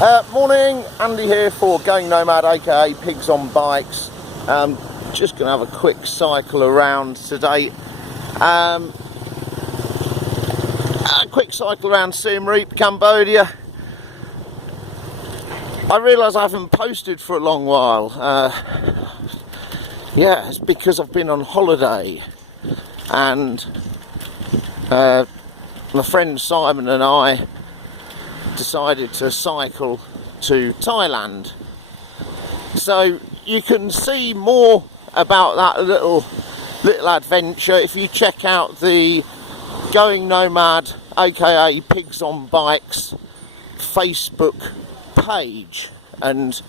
Morning, Andy here for Going Nomad, aka Pigs on Bikes. Just going to have a quick cycle around today. A quick cycle around Siem Reap, Cambodia. I realise I haven't posted for a long while. Yeah, it's because I've been on holiday, and my friend Simon and I decided to cycle to Thailand. So you can see more about that little adventure if you check out the Going Nomad, aka Pigs on Bikes Facebook page, and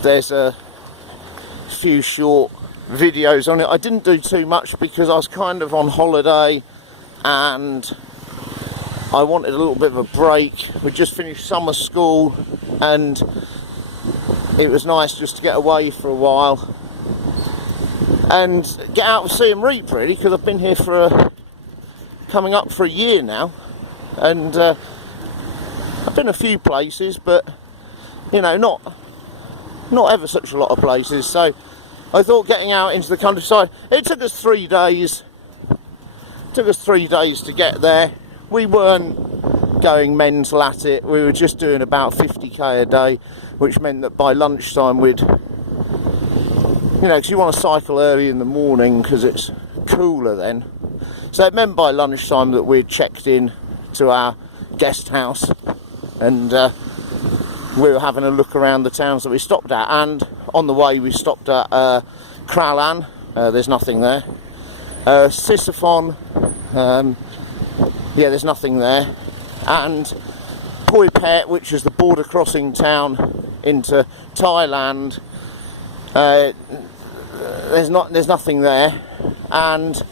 there's a few short videos on it. I didn't do too much because I was kind of on holiday and I wanted a little bit of a break. We just finished summer school and it was nice just to get away for a while and get out of Siem Reap, really, because I've been here for coming up for a year now, and I've been a few places, but you know, not ever such a lot of places. So I thought getting out into the countryside. It took us 3 days. It took us 3 days to get there. We weren't going mental at it. We were just doing about 50k a day, which meant that by lunchtime we'd, you know, because you want to cycle early in the morning because it's cooler then. So it meant by lunchtime that we'd checked in to our guest house, and we were having a look around the towns that we stopped at. And on the way we stopped at Kralan. There's nothing there. Sisaphon. Yeah, there's nothing there. And Poi Phet, which is the border crossing town into Thailand, there's nothing there. And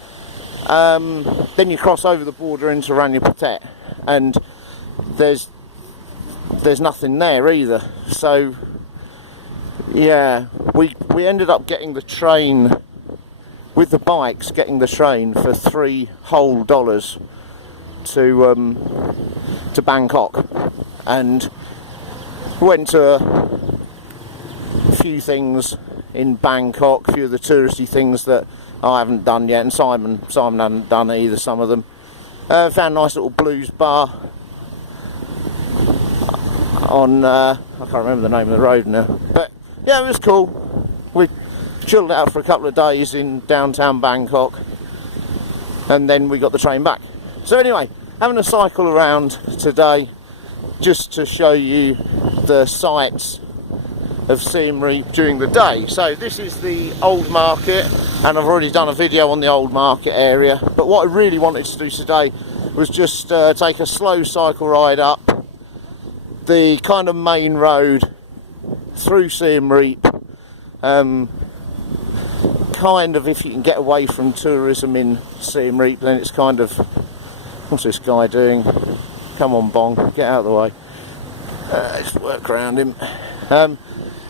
then you cross over the border into Phet, and there's nothing there either. So yeah, we ended up getting the train with the bikes, getting the train for $3 whole to Bangkok, and went to a few things in Bangkok, a few of the touristy things that I haven't done yet, and Simon hadn't done either, some of them. Found a nice little blues bar on I can't remember the name of the road now, but yeah, it was cool. We chilled out for a couple of days in downtown Bangkok, and then we got the train back. So anyway, having a cycle around today just to show you the sights of Siem Reap during the day. So this is the old market, and I've already done a video on the old market area, but what I really wanted to do today was just take a slow cycle ride up the kind of main road through Siem Reap, kind of, if you can get away from tourism in Siem Reap, then it's kind of, what's this guy doing? Come on, Bong, get out of the way. Just work around him.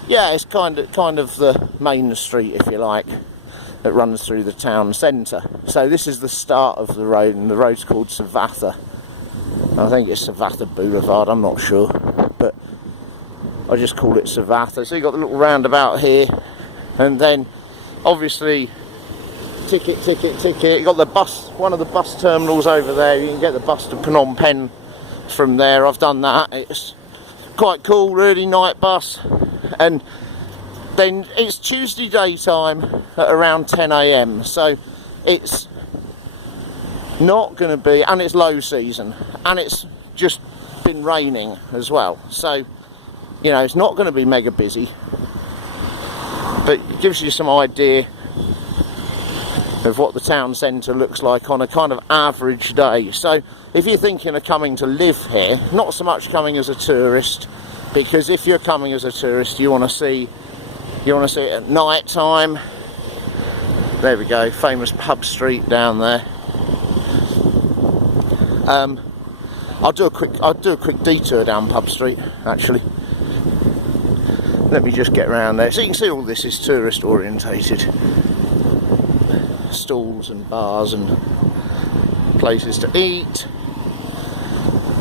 Yeah, it's kind of the main street, if you like, that runs through the town centre. So this is the start of the road, and the road's called Savatha. I think it's Savatha Boulevard, I'm not sure, but I just call it Savatha. So you've got the little roundabout here, and then obviously ticket. You've got the bus, one of the bus terminals over there. You can get the bus to Phnom Penh from there. I've done that. It's quite cool, really, night bus. And then it's Tuesday daytime at around 10 AM, so it's not going to be, and it's low season, and it's just been raining as well, so you know, it's not going to be mega busy, but it gives you some idea of what the town centre looks like on a kind of average day. So if you're thinking of coming to live here, not so much coming as a tourist, because if you're coming as a tourist, you want to see it at night time. There we go, famous pub street down there. I'll do a quick detour down Pub Street, actually. Let me just get around there. So you can see all this is tourist orientated. Stalls and bars and places to eat.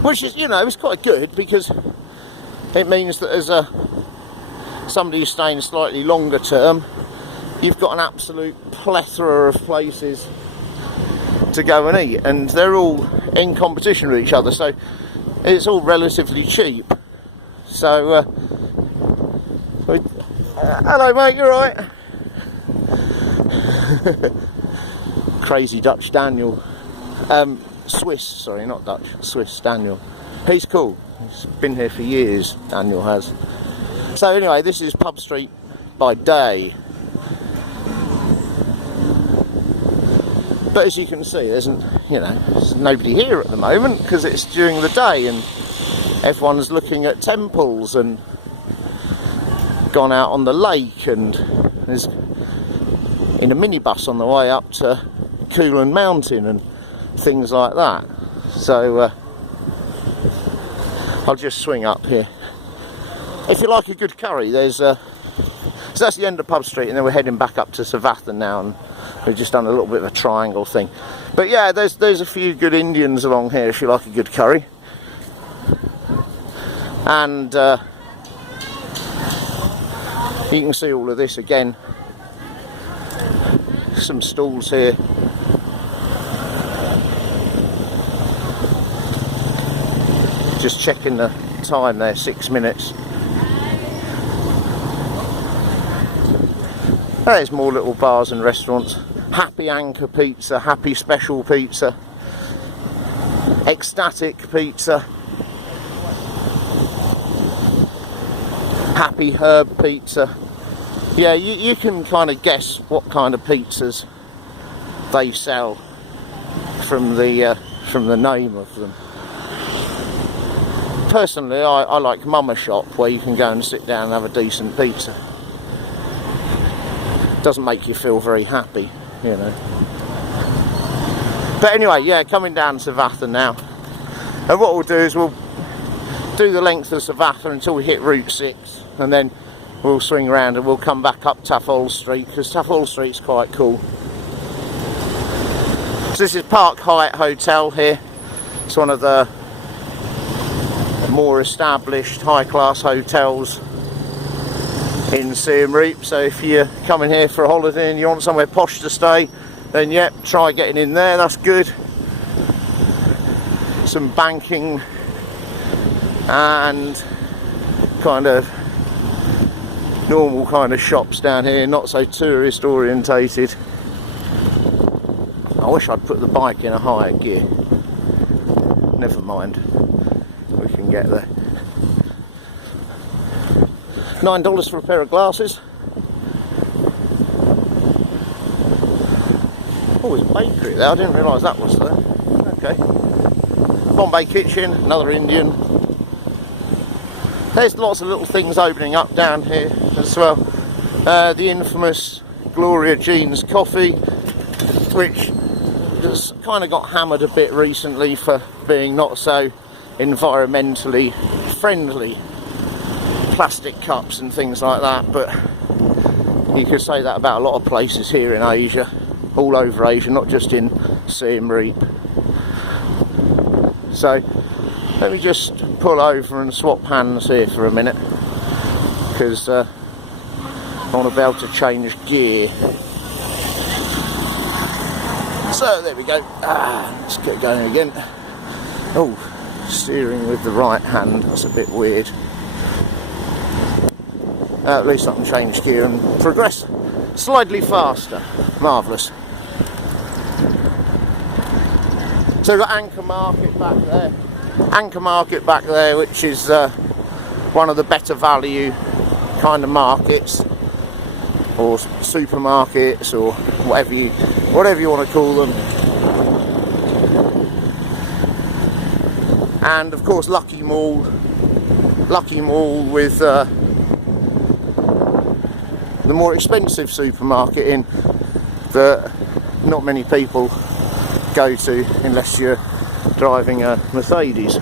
Which is, you know, it's quite good, because it means that as somebody who's staying slightly longer term, you've got an absolute plethora of places to go and eat, and they're all in competition with each other, so it's all relatively cheap. So hello mate, you alright? Crazy Dutch Daniel, Swiss, sorry, not Dutch, Swiss Daniel. He's cool, he's been here for years, Daniel has. So anyway, this is Pub Street by day. But as you can see, there's nobody here at the moment because it's during the day and everyone's looking at temples and gone out on the lake, and there's in a minibus on the way up to Coolan Mountain and things like that. So I'll just swing up here. If you like a good curry, there's so that's the end of Pub Street, and then we're heading back up to Savathan now, and we've just done a little bit of a triangle thing. But yeah, there's a few good Indians along here if you like a good curry. And you can see all of this again. Some stalls here. Just checking the time there, 6 minutes. There's more little bars and restaurants. Happy Anchor Pizza, Happy Special Pizza, Ecstatic Pizza, Happy Herb Pizza. Yeah, you can kind of guess what kind of pizzas they sell from the name of them. Personally, I like Mama Shop, where you can go and sit down and have a decent pizza. Doesn't make you feel very happy, you know. But anyway, yeah, coming down to Savathan now, and what we'll do is we'll do the length of Savathan until we hit Route 6, and then we'll swing around and we'll come back up Taffol Street, because Taffol Street's quite cool. So this is Park Hyatt Hotel here. It's one of the more established high-class hotels in Siem Reap. So if you're coming here for a holiday and you want somewhere posh to stay, then yep, try getting in there, that's good. Some banking and kind of normal kind of shops down here, not so tourist orientated. I wish I'd put the bike in a higher gear. Never mind, we can get there. $9 for a pair of glasses. Oh, there's a bakery there, I didn't realise that was there. Okay. Bombay Kitchen, another Indian. There's lots of little things opening up down here as well. The infamous Gloria Jean's coffee, which has kind of got hammered a bit recently for being not so environmentally friendly. Plastic cups and things like that, but you could say that about a lot of places here in Asia, all over Asia, not just in Siem Reap. So let me just pull over and swap hands here for a minute, because I want to be able to change gear. So there we go. Let's get going again. Oh, steering with the right hand, that's a bit weird. At least I can change gear and progress slightly faster. Marvellous. So we've got Anchor Market back there. Anchor Market back there, which is one of the better value kind of markets, or supermarkets, or whatever you want to call them. And of course Lucky Mall with the more expensive supermarket in that not many people go to unless you're driving a Mercedes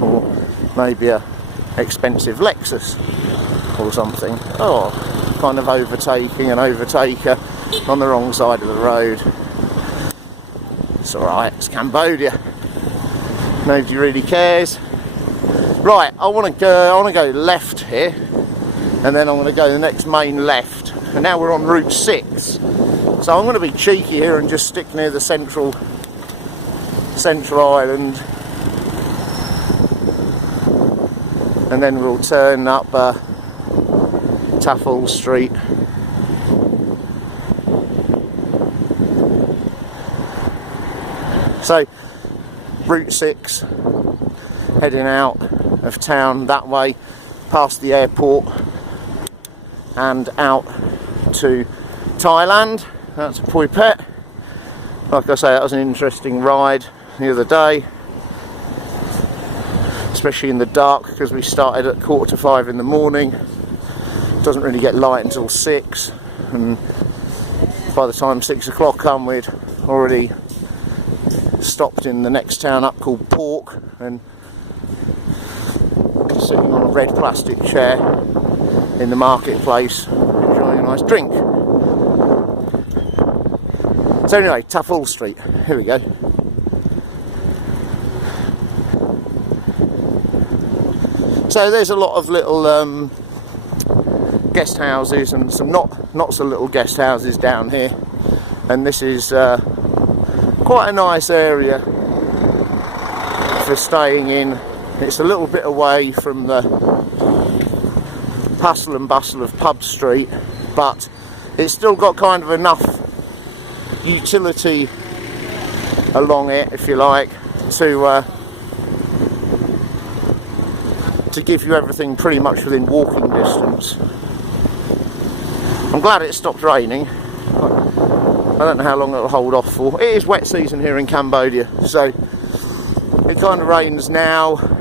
or maybe a expensive Lexus or something. Oh, kind of overtaking an overtaker on the wrong side of the road. It's alright, it's Cambodia. Nobody really cares. Right, I want to go left here, and then I'm going to go the next main left. And now we're on Route 6, so I'm going to be cheeky here and just stick near the central island, and then we'll turn up Taffel Street. So Route 6, heading out of town that way, past the airport and out to Thailand. That's Phuket. Like I say, that was an interesting ride the other day, especially in the dark, because we started at 4:45 in the morning. It doesn't really get light until 6, and by the time 6 o'clock come, we'd already stopped in the next town up called Pork, and sitting on a red plastic chair in the marketplace enjoying a nice drink. So anyway, Taffel Street, here we go. So there's a lot of little guest houses and some not so little guest houses down here, and this is quite a nice area for staying in. It's a little bit away from the hustle and bustle of Pub Street, but it's still got kind of enough utility along it, if you like, to give you everything pretty much within walking distance. I'm glad it stopped raining. I don't know how long it'll hold off for. It is wet season here in Cambodia, so it kind of rains now.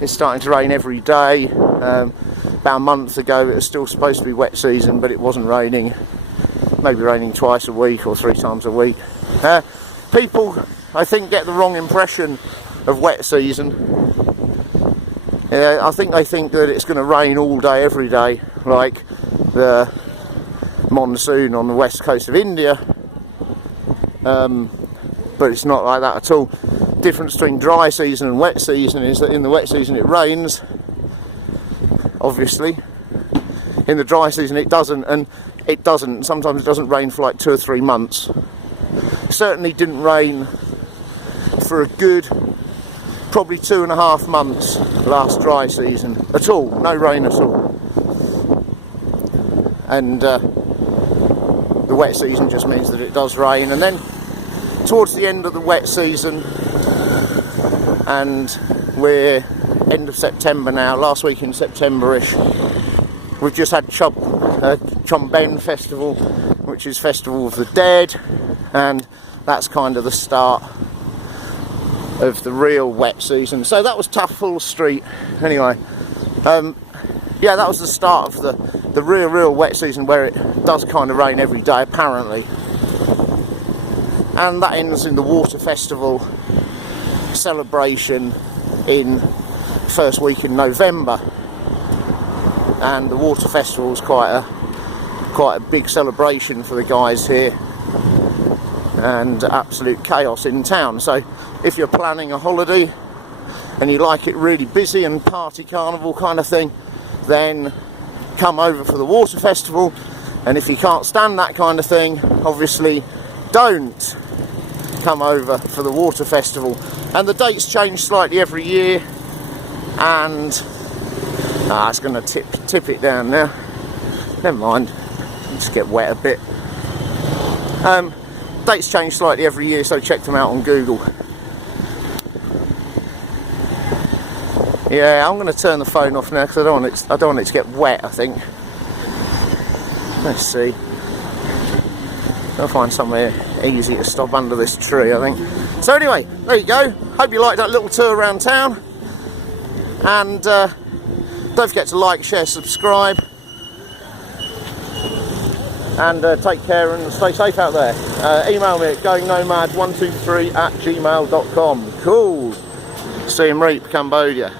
It's starting to rain every day. About a month ago it was still supposed to be wet season, but it wasn't raining. Maybe raining twice a week or 3 times a week. People, I think, get the wrong impression of wet season. I think they think that it's going to rain all day, every day, like the monsoon on the west coast of India. But it's not like that at all. Difference between dry season and wet season is that in the wet season it rains, obviously. In the dry season it doesn't, and it doesn't. Sometimes it doesn't rain for like 2 or 3 months. Certainly didn't rain for a good probably 2.5 months last dry season at all. No rain at all. And the wet season just means that it does rain, and then towards the end of the wet season, and we're end of September now, last week in September-ish, we've just had Chom Ben Festival, which is Festival of the Dead, and that's kind of the start of the real wet season. So that was Taffel Street. Anyway, yeah, that was the start of the real wet season, where it does kind of rain every day apparently, and that ends in the Water Festival celebration in first week in November. And the Water Festival is quite a big celebration for the guys here, and absolute chaos in town. So if you're planning a holiday and you like it really busy and party carnival kind of thing, then come over for the Water Festival. And if you can't stand that kind of thing, obviously don't come over for the Water Festival. And the dates change slightly every year, and it's going to tip it down now. Never mind, just get wet a bit. Dates change slightly every year, so check them out on Google. Yeah, I'm going to turn the phone off now because I don't want it to get wet, I think. Let's see. I'll find somewhere easy to stop under this tree, I think. So anyway, there you go. Hope you liked that little tour around town. And don't forget to like, share, subscribe. And take care and stay safe out there. Email me at goingnomad123@gmail.com. Cool. Siem Reap, Cambodia.